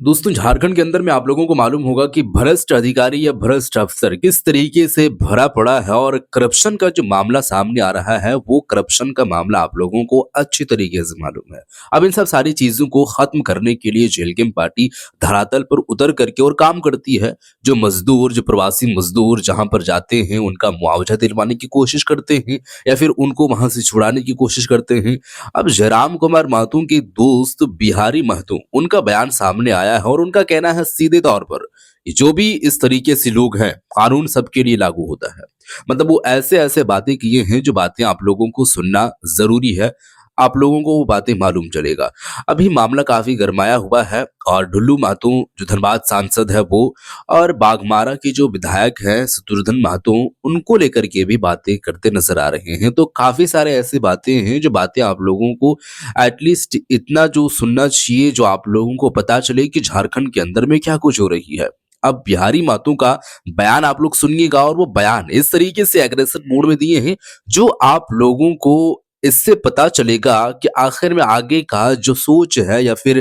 दोस्तों, झारखंड के अंदर में आप लोगों को मालूम होगा कि भ्रष्ट अधिकारी या भ्रष्ट अफसर किस तरीके से भरा पड़ा है और करप्शन का जो मामला सामने आ रहा है, वो करप्शन का मामला आप लोगों को अच्छी तरीके से मालूम है। अब इन सब सारी चीजों को खत्म करने के लिए जेलगेम पार्टी धरातल पर उतर करके और काम करती है। जो मजदूर, जो प्रवासी मजदूर जहां पर जाते हैं, उनका मुआवजा दिलवाने की कोशिश करते हैं या फिर उनको वहां से छुड़ाने की कोशिश करते हैं। अब जयराम कुमार महतो के दोस्त बिहारी महतो, उनका बयान सामने आया है और उनका कहना है सीधे तौर पर कि जो भी इस तरीके से लोग हैं, कानून सबके लिए लागू होता है। मतलब वो ऐसे ऐसे बातें किए हैं जो बातें आप लोगों को सुनना जरूरी है, आप लोगों को वो बातें मालूम चलेगा। अभी मामला काफी गरमाया हुआ है और ढुल्लू महतो जो धनबाद सांसद है वो, और बाघमारा के जो विधायक हैं शत्रुघ्न महतो, उनको लेकर के भी बातें करते नजर आ रहे हैं। तो काफी सारे ऐसी बातें हैं जो बातें आप लोगों को एटलीस्ट इतना जो सुनना चाहिए, जो आप लोगों को पता चले कि झारखंड के अंदर में क्या कुछ हो रही है। अब बिहारी महतो का बयान आप लोग सुनिएगा और वो बयान इस तरीके से एग्रेसिव मोड में दिए हैं जो आप लोगों को इससे पता चलेगा कि आखिर में आगे का जो सोच है या फिर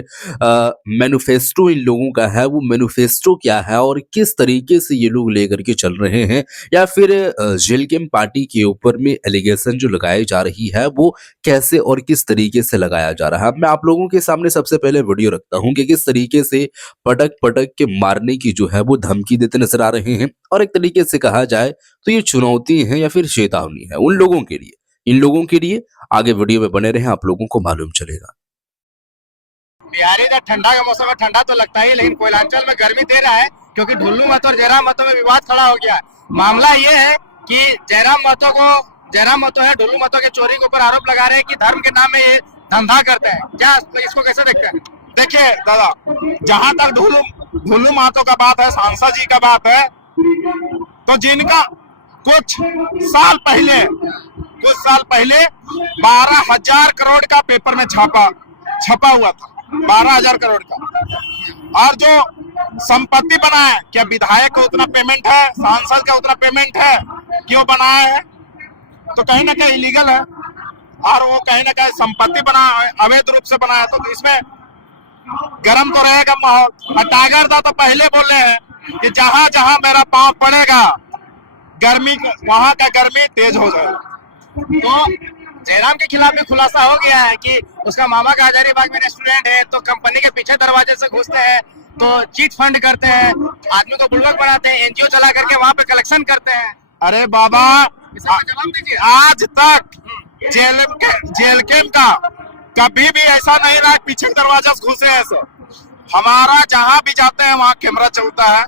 मैनिफेस्टो इन लोगों का है, वो मैनिफेस्टो क्या है और किस तरीके से ये लोग लेकर के चल रहे हैं, या फिर जेलगेम पार्टी के ऊपर में एलिगेशन जो लगाई जा रही है वो कैसे और किस तरीके से लगाया जा रहा है। अब मैं आप लोगों के सामने सबसे पहले वीडियो रखता हूं कि किस तरीके से पटक पटक के मारने की जो है वो धमकी देते नजर आ रहे हैं, और एक तरीके से कहा जाए तो ये चुनौती है या फिर चेतावनी है उन लोगों के लिए, इन लोगों के लिए। आगे वीडियो में बने रहें, आप लोगों को मालूम चलेगा। बिहारी का ठंडा का मौसम है, ठंडा तो लगता ही, लेकिन कोयलांचल में गर्मी दे रहा है क्योंकि ढुल्लू महतो और जयराम महतो में विवाद खड़ा हो गया है। मामला ये है कि जयराम महतो है, ढुल्लू महतो के चोरी के ऊपर आरोप लगा रहे हैं कि धर्म के नाम में ये धंधा करते हैं। क्या इसको कैसे देखते हैं? देखिए दादा, जहां तक ढुल्लू महतो का बात है, सांसद जी का बात है, तो जिनका कुछ साल पहले 12,000 करोड़ का पेपर में छपा हुआ था, 12,000 करोड़ का। और जो संपत्ति बना है, क्या विधायक का उतना पेमेंट है, सांसद का उतना पेमेंट है, क्यों बनाया है? तो कहीं ना कहीं इलीगल है और वो कहीं ना कहीं संपत्ति बना है, अवैध रूप से बनाया। तो इसमें गर्म तो रहेगा माहौल। और टाइगर दा तो पहले बोले हैं कि जहां जहां मेरा पांव पड़ेगा वहां का गर्मी तेज हो जाएगा। तो जयराम के खिलाफ भी खुलासा हो गया है कि उसका मामा का हजारीबाग में रेस्टोरेंट है, तो कंपनी के पीछे दरवाजे से घुसते हैं, तो चीट फंड करते हैं, आदमी को बुड़बक बनाते हैं, एनजीओ चला करके वहां पे कलेक्शन करते हैं। अरे बाबा, जवाब दीजिए। आज तक जेलकेम का कभी भी ऐसा नहीं रहा पीछे दरवाजा से घुसे ऐसा। हमारा जहां भी जाते हैं वहां कैमरा चलता है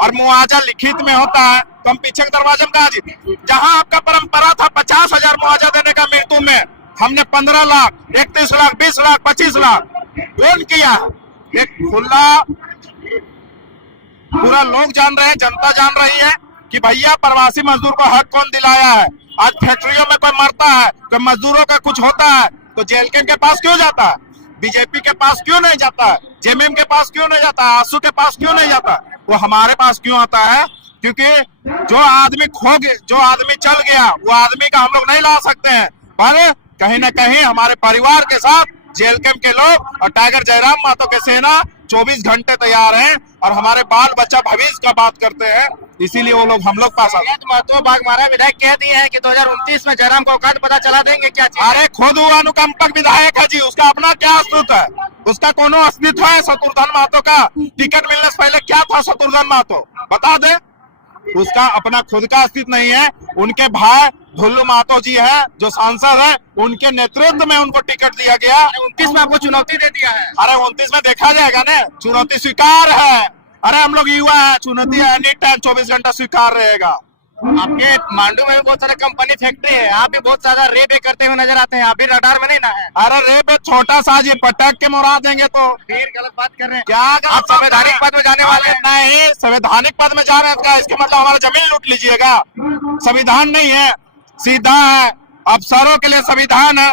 और मुआवजा लिखित में होता है, तो हम पीछे के दरवाजे में कहा जीते। जहां आपका परंपरा था 50,000 मुआवजा देने का मृत्यु में, हमने 15 लाख, 31 लाख, 20 लाख, 25 लाख कौन किया? एक खुला पूरा लोग जान रहे हैं, जनता जान रही है कि भैया प्रवासी मजदूर को हक कौन दिलाया है। आज फैक्ट्रियों में कोई मरता है, कोई मजदूरों का कुछ होता है, तो जेलकेम के पास क्यों जाता है? बीजेपी के पास क्यों नहीं जाता है? जेएमएम के पास क्यों नहीं जाता है? आंसू के पास क्यों नहीं जाता है? वो हमारे पास क्यों आता है? क्योंकि जो आदमी चल गया, वो आदमी का हम लोग नहीं ला सकते हैं, पर कहीं ना कहीं हमारे परिवार के साथ जेलकेम के लोग और टाइगर जयराम महतो के सेना 24 घंटे तैयार हैं और हमारे बाल बच्चा भविष्य का बात करते हैं, इसीलिए वो लोग हम लोग पास आते हैं। महतो बाघमारा विधायक कह दिए हैं कि 2029 में जयराम को औकात पता चला देंगे। क्या चीज? अरे खुद वो अनुकंपक विधायक है जी, उसका अपना क्या अस्तित्व है? उसका कोनो अस्तित्व है? शत्रुघ्न महतो का टिकट मिलने से पहले क्या था? शत्रुघ्न महतो बता दे। उसका अपना खुद का अस्तित्व नहीं है। उनके भाई ढुल्लू महतो जी है जो सांसद है, उनके नेतृत्व में उनको टिकट दिया गया। 29 में आपको चुनौती दे दिया है। अरे 29 में देखा जाएगा ना, चुनौती स्वीकार है। अरे हम लोग युवा है, चुनौती है, एनी टाइम 24 घंटा स्वीकार रहेगा। आपके मांडू में भी बहुत सारे कंपनी फैक्ट्री है, आप भी बहुत ज्यादा रेप करते हुए नजर आते हैं, आप भी रडार में नहीं ना है। अरे रेप छोटा सा जी, पटक के मुरा देंगे तो फिर गलत बात कर रहे हैं। क्या आप संवैधानिक पद में जाने वाले हैं? नहीं, संवैधानिक पद में जा रहे हैं, इसके मतलब हमारा जमीन लूट लीजिएगा? संविधान नहीं है, सीधा है। अफसरों के लिए संविधान है,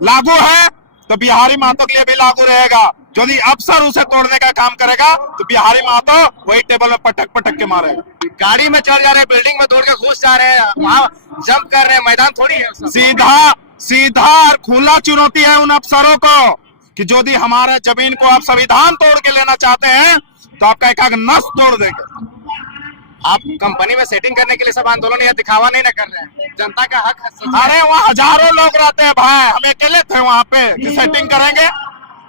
लागू है तो बिहारी महतो के लिए भी लागू रहेगा। यदि अफसर उसे तोड़ने का काम करेगा तो बिहारी महतो वही टेबल में पटक पटक के मारेगा। गाड़ी में चढ़ जा रहे हैं, बिल्डिंग में दौड़ के घुस जा रहे हैं, वहाँ जंप कर रहे हैं, मैदान थोड़ी है। सीधा और खुला चुनौती है उन अफसरों को कि यदि हमारे जमीन को आप संविधान तोड़ के लेना चाहते हैं तो आपका एक नस तोड़ देंगे। आप कंपनी में सेटिंग करने के लिए सब आंदोलन या दिखावा नहीं ना कर रहे हैं, जनता का हक है। अरे वहाँ हजारों लोग रहते हैं भाई, हम अकेले थे वहाँ पे कि सेटिंग करेंगे।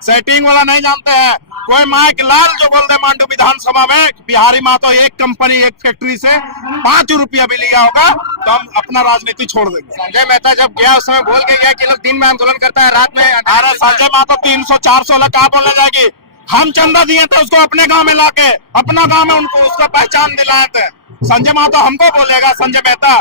सेटिंग वाला नहीं जानते हैं। कोई माइक लाल जो बोल दे मांडू विधानसभा में बिहारी महतो एक कंपनी एक फैक्ट्री से 5 रुपया भी लिया होगा तो हम अपना राजनीति छोड़ देंगे। संजय मेहता जब गया उस समय बोल के गया कि लोग दिन में आंदोलन करता है, रात में। अरे संजय महतो 300-400 लाख कहाँ बोलने जाएगी। हम चंदा दिए थे उसको अपने गांव में लाके, अपना गांव में उनको उसका पहचान दिलाए थे। संजय महतो हमको बोलेगा संजय मेहता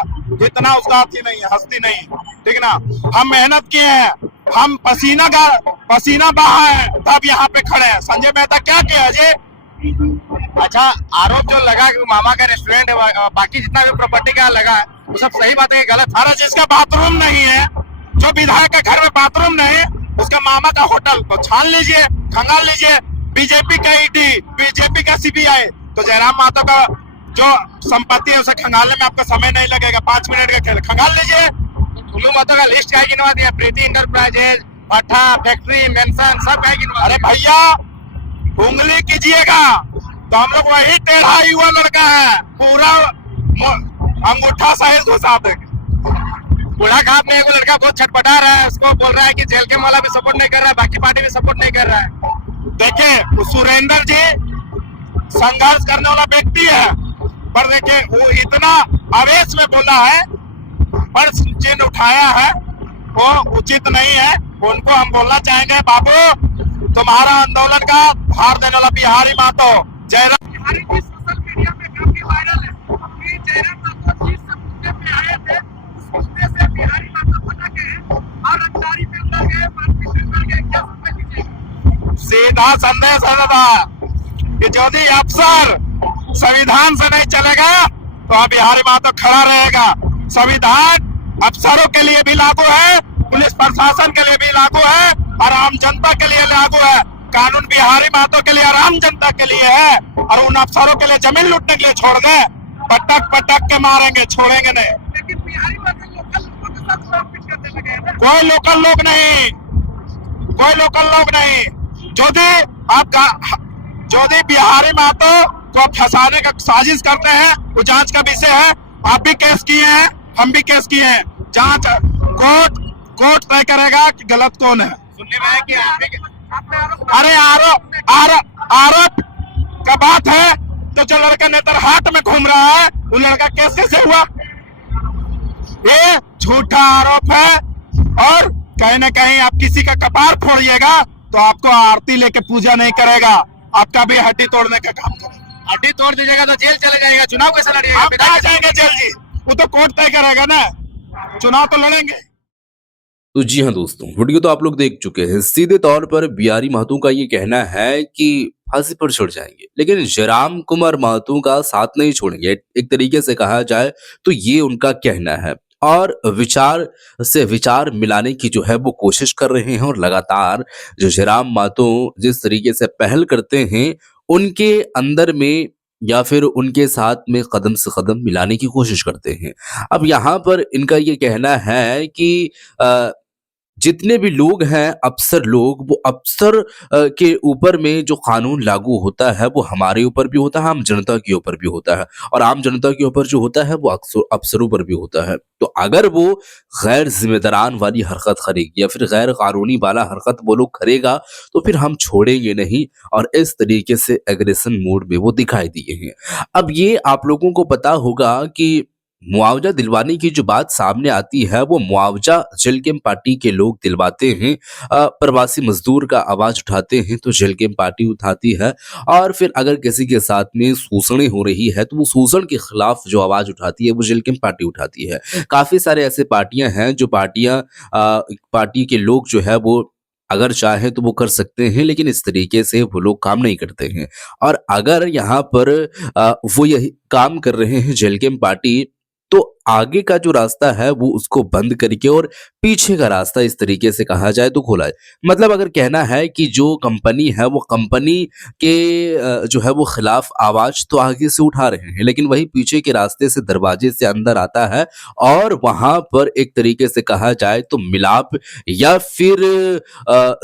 इतना उसका हाथी नहीं है, हस्ती नहीं, ठीक ना। हम मेहनत किए हैं, हम पसीना बहा है तब यहाँ पे खड़े हैं। संजय मेहता क्या किया जी? अच्छा, आरोप जो लगा कि मामा का रेस्टोरेंट है, बाकी जितना भी प्रॉपर्टी का लगा है वो सब सही बात है कि गलत? अरे जिसका बाथरूम नहीं है, जो विधायक के घर में बाथरूम नहीं है, उसका मामा का होटल तो छान लीजिए, खंगाल लीजिए। बीजेपी का ईडी, बीजेपी का सीबीआई, तो जयराम महतो का जो संपत्ति है उसे खंगालने में आपका समय नहीं लगेगा, 5 मिनट का खेल, खंगाल लीजिए। ठुल्लू महतो का लिस्ट क्या गिनवा दिया? प्रीति इंटरप्राइजेज, भट्ठा फैक्ट्री, मेंशन सब क्या गिनवा? अरे भैया उंगली कीजिएगा तो हम लोग वही टेढ़ा युवा लड़का है, पूरा अंगूठा सहित घुसा देंगे। बूढ़ा घाट में एक लड़का बहुत छटपटा रहा है, उसको बोल रहा है कि जेल के वाला भी सपोर्ट नहीं कर रहा है, बाकी पार्टी भी सपोर्ट नहीं कर रहा है। देखिए सुरेंद्र जी संघर्ष करने वाला व्यक्ति है, पर देखिए वो इतना आवेश में बोला है, पर्स चिन्ह उठाया है, वो उचित नहीं है। उनको हम बोलना चाहेंगे बाबू तुम्हारा आंदोलन का हार देने वाला बिहारी महतो जयराम सोशल मीडिया पे काफी वायरल है कि जयराम महतो जी से मुद्दे पे आए थे, उस मुद्दे से बिहारी महतो भटक गए और रंगदारी पे उतर गए, मारपीट में उतर गए, क्या समझ लीजिएगा? सीधा संदेश है दादा कि यदि अफसर संविधान से नहीं चलेगा तो बिहारी महतो खड़ा रहेगा। संविधान अफसरों के लिए भी लागू है, पुलिस प्रशासन के लिए भी लागू है और आम जनता के लिए लागू है। कानून बिहारी महतो के लिए और आम जनता के लिए है, और उन अफसरों के लिए जमीन लूटने के लिए छोड़ दे, पटक पटक के मारेंगे, छोड़ेंगे नहीं। लेकिन बिहारी महतो लोकल लोगों के साथ मारपीट करने लगे हैं ना? कोई लोकल लोग नहीं, कोई लोकल लोग नहीं। यदि बिहारी महतो को फंसाने का साजिश करते हैं वो जांच का विषय है। आप भी केस किए हैं, हम भी केस किए हैं, जांच कोर्ट तय करेगा कि गलत कौन है। सुनने में आया कि अरे आरोप का बात है तो जो लड़का नेतरहाट में घूम रहा है वो लड़का केस कैसे हुआ? ये झूठा आरोप है, और कहीं ना कहीं आप किसी का कपार फोड़िएगा तो आपको आरती लेके पूजा नहीं करेगा, आपका भी हड्डी तोड़ने का काम करेगा। हड्डी तोड़ दीजिएगा तो जेल चले जाएगा, चुनाव कैसे लड़िएगा? आप कहाँ जाएंगे जेल जी? वो तो कोर्ट तय करेगा ना, चुनाव तो लड़ेंगे। तो जी हाँ दोस्तों, वीडियो तो आप लोग देख चुके हैं। सीधे तौर पर बिहारी महतो का ये कहना है कि फांसी पर चढ़ जाएंगे, लेकिन जयराम कुमार महतो का साथ नहीं छोड़ेंगे। एक तरीके से कहा जाए तो ये उनका कहना है, और विचार से विचार मिलाने की जो है वो कोशिश कर रहे हैं। और लगातार जो जयराम महतो जिस तरीके से पहल करते हैं, उनके अंदर में या फिर उनके साथ में कदम से कदम मिलाने की कोशिश करते हैं। अब यहाँ पर इनका ये कहना है कि जितने भी लोग हैं अफसर लोग, वो अफसर के ऊपर में जो कानून लागू होता है वो हमारे ऊपर भी होता है, आम जनता के ऊपर भी होता है, और आम जनता के ऊपर जो होता है वो अफसरों पर भी होता है। तो अगर वो गैर जिम्मेदारान वाली हरकत करेगी या फिर गैर कानूनी वाला हरकत वो लोग करेगा तो फिर हम छोड़ेंगे नहीं, और इस तरीके से एग्रेशन मोड में वो दिखाई दिए हैं। अब ये आप लोगों को पता होगा कि मुआवजा दिलवाने की जो बात सामने आती है वो मुआवजा जेलकेम पार्टी के लोग दिलवाते हैं। प्रवासी मजदूर का आवाज उठाते हैं तो जेलकेम पार्टी उठाती है, और फिर अगर किसी के साथ में शोषण हो रही है तो वो शोषण के खिलाफ जो आवाज उठाती है वो जेलकेम पार्टी उठाती है। काफी सारे ऐसे पार्टियां हैं जो पार्टी के लोग जो है वो अगर चाहे तो वो कर सकते हैं, लेकिन इस तरीके से वो लोग काम नहीं करते हैं। और अगर यहाँ पर वो यही काम कर रहे हैं जेलकेम पार्टी तो आगे का जो रास्ता है वो उसको बंद करके और पीछे का रास्ता इस तरीके से कहा जाए तो खोला है। मतलब अगर कहना है कि जो कंपनी है वो कंपनी के जो है वो खिलाफ आवाज तो आगे से उठा रहे हैं, लेकिन वही पीछे के रास्ते से दरवाजे से अंदर आता है और वहां पर एक तरीके से कहा जाए तो मिलाप या फिर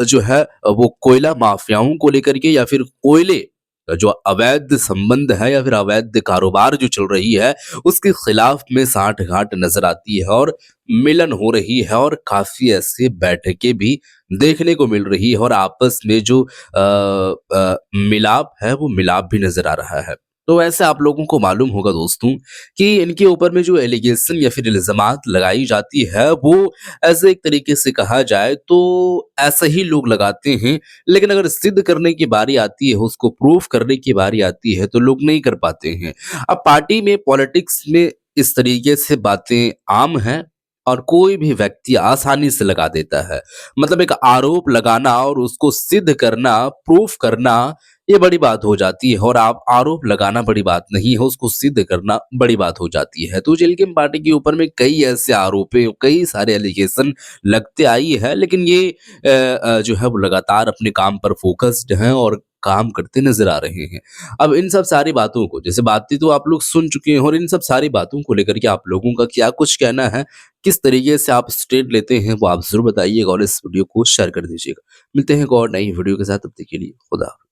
जो है वो कोयला माफियाओं को लेकर के या फिर कोयले जो अवैध संबंध है या फिर अवैध कारोबार जो चल रही है उसके खिलाफ में साठ-गांठ नजर आती है और मिलन हो रही है और काफ़ी ऐसे बैठकें भी देखने को मिल रही है और आपस में जो मिलाप है वो मिलाप भी नज़र आ रहा है। तो ऐसे आप लोगों को मालूम होगा दोस्तों कि इनके ऊपर में जो एलिगेशन या फिर इल्ज़ामात लगाई जाती है वो ऐसे एक तरीके से कहा जाए तो ऐसे ही लोग लगाते हैं, लेकिन अगर सिद्ध करने की बारी आती है, उसको प्रूफ करने की बारी आती है तो लोग नहीं कर पाते हैं। अब पार्टी में पॉलिटिक्स में इस तरीके से बातें आम हैं और कोई भी व्यक्ति आसानी से लगा देता है। मतलब एक आरोप लगाना और उसको सिद्ध करना, प्रूफ करना ये बड़ी बात हो जाती है और आप आरोप लगाना बड़ी बात नहीं है, उसको सिद्ध करना बड़ी बात हो जाती है। तो जेलकिम पार्टी के ऊपर में कई ऐसे आरोपें, कई सारे एलिगेशन लगते आई है, लेकिन ये जो है वो लगातार अपने काम पर फोकस्ड हैं और काम करते नज़र आ रहे हैं। अब इन सब सारी बातों को जैसे बातें तो आप लोग सुन चुके हैं और इन सब सारी बातों को लेकर के आप लोगों का क्या कुछ कहना है, किस तरीके से आप स्टेट लेते हैं, वो आप ज़रूर बताइएगा और इस वीडियो को शेयर कर दीजिएगा। मिलते हैं एक और नई वीडियो के साथ, तब तक के लिए खुदा हाफ़िज़।